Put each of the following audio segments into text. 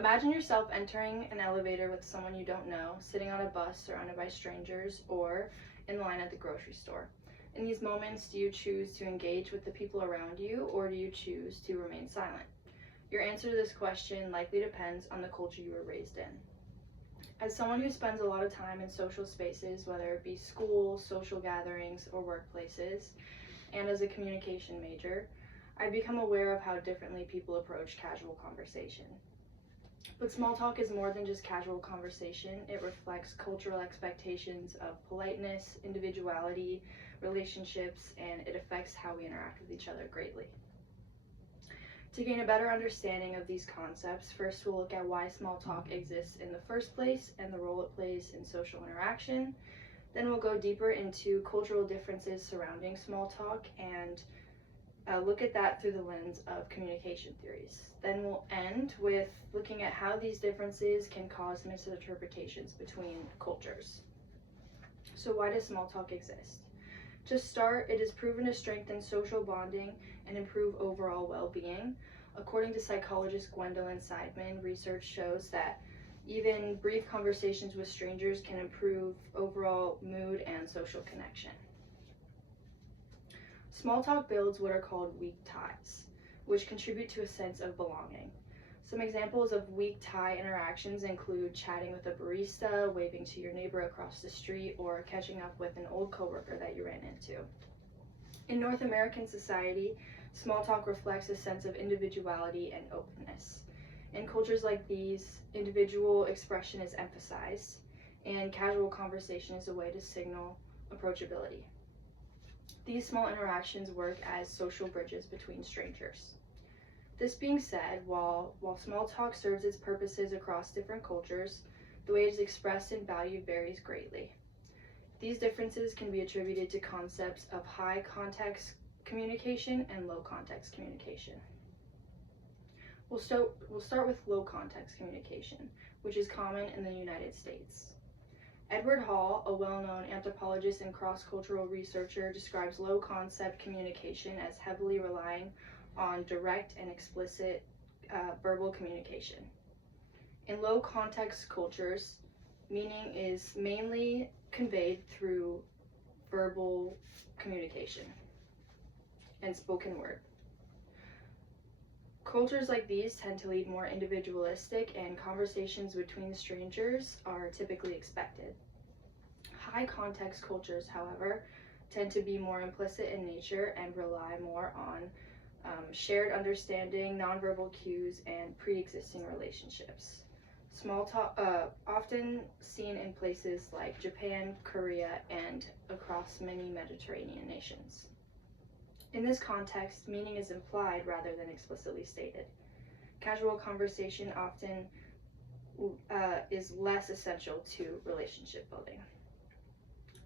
Imagine yourself entering an elevator with someone you don't know, sitting on a bus surrounded by strangers, or in line at the grocery store. In these moments, do you choose to engage with the people around you, or do you choose to remain silent? Your answer to this question likely depends on the culture you were raised in. As someone who spends a lot of time in social spaces, whether it be school, social gatherings, or workplaces, and as a communication major, I've become aware of how differently people approach casual conversation. But small talk is more than just casual conversation. It reflects cultural expectations of politeness, individuality, relationships, and it affects how we interact with each other greatly. To gain a better understanding of these concepts, first we'll look at why small talk exists in the first place and the role it plays in social interaction. Then we'll go deeper into cultural differences surrounding small talk and look at that through the lens of communication theories. Then we'll end with looking at how these differences can cause misinterpretations between cultures. So why does small talk exist? To start, it is proven to strengthen social bonding and improve overall well-being. According to psychologist Gwendolyn Seidman, research shows that even brief conversations with strangers can improve overall mood and social connection. Small talk builds what are called weak ties, which contribute to a sense of belonging. Some examples of weak tie interactions include chatting with a barista, waving to your neighbor across the street, or catching up with an old coworker that you ran into. In North American society, small talk reflects a sense of individuality and openness. In cultures like these, individual expression is emphasized, and casual conversation is a way to signal approachability. These small interactions work as social bridges between strangers. This being said, while small talk serves its purposes across different cultures, the way it is expressed and valued varies greatly. These differences can be attributed to concepts of high context communication and low context communication. We'll start with low context communication, which is common in the United States. Edward Hall, a well-known anthropologist and cross-cultural researcher, describes low-concept communication as heavily relying on direct and explicit verbal communication. In low-context cultures, meaning is mainly conveyed through verbal communication and spoken word. Cultures like these tend to lead more individualistic, and conversations between strangers are typically expected. High context cultures, however, tend to be more implicit in nature and rely more on shared understanding, nonverbal cues, and pre-existing relationships. Small talk, often seen in places like Japan, Korea, and across many Mediterranean nations. In this context, meaning is implied rather than explicitly stated. Casual conversation often is less essential to relationship building.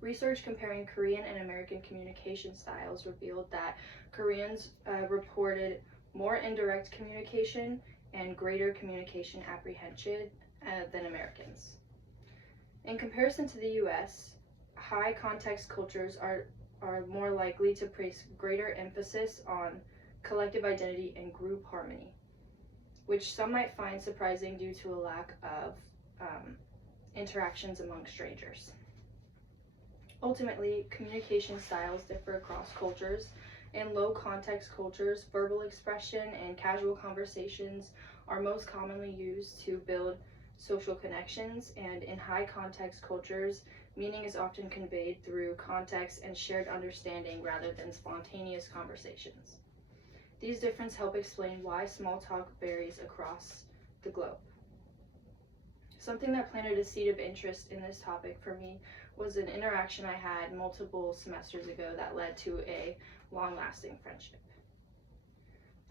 Research comparing Korean and American communication styles revealed that Koreans reported more indirect communication and greater communication apprehension than Americans. In comparison to the US, high context cultures are more likely to place greater emphasis on collective identity and group harmony, which some might find surprising due to a lack of interactions among strangers. Ultimately, communication styles differ across cultures. In low context cultures, verbal expression and casual conversations are most commonly used to build social connections, and in high context cultures, meaning is often conveyed through context and shared understanding rather than spontaneous conversations. These differences help explain why small talk varies across the globe. Something that planted a seed of interest in this topic for me was an interaction I had multiple semesters ago that led to a long-lasting friendship.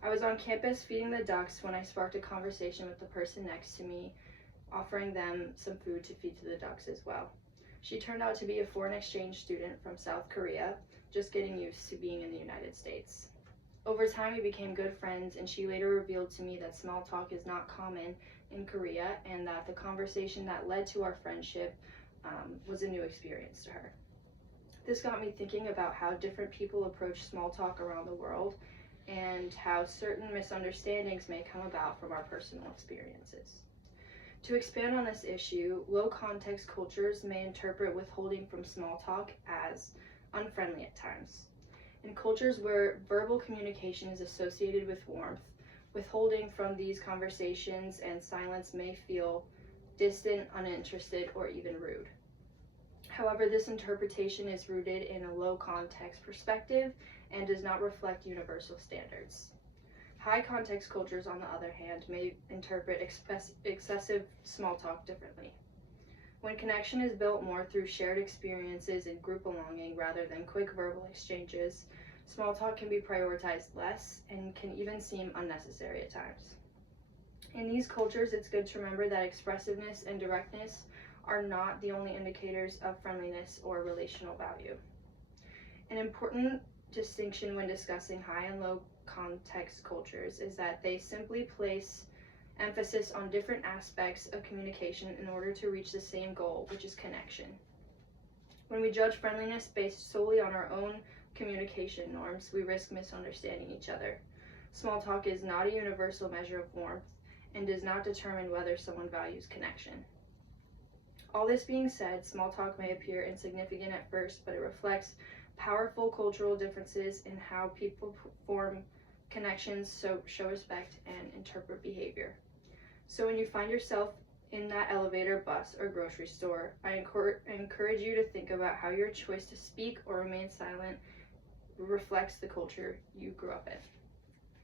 I was on campus feeding the ducks when I sparked a conversation with the person next to me, offering them some food to feed to the ducks as well. She turned out to be a foreign exchange student from South Korea, just getting used to being in the United States. Over time, we became good friends, and she later revealed to me that small talk is not common in Korea, and that the conversation that led to our friendship was a new experience to her. This got me thinking about how different people approach small talk around the world, and how certain misunderstandings may come about from our personal experiences. To expand on this issue, low context cultures may interpret withholding from small talk as unfriendly at times. In cultures where verbal communication is associated with warmth, withholding from these conversations and silence may feel distant, uninterested, or even rude. However, this interpretation is rooted in a low context perspective and does not reflect universal standards. High context cultures, on the other hand, may interpret excessive small talk differently. When connection is built more through shared experiences and group belonging rather than quick verbal exchanges, small talk can be prioritized less and can even seem unnecessary at times. In these cultures, it's good to remember that expressiveness and directness are not the only indicators of friendliness or relational value. An important distinction when discussing high and low context cultures is that they simply place emphasis on different aspects of communication in order to reach the same goal, which is connection. When we judge friendliness based solely on our own communication norms, we risk misunderstanding each other. Small talk is not a universal measure of warmth and does not determine whether someone values connection. All this being said, small talk may appear insignificant at first, but it reflects powerful cultural differences in how people form connections, show respect, and interpret behavior. So when you find yourself in that elevator, bus, or grocery store, I encourage you to think about how your choice to speak or remain silent reflects the culture you grew up in.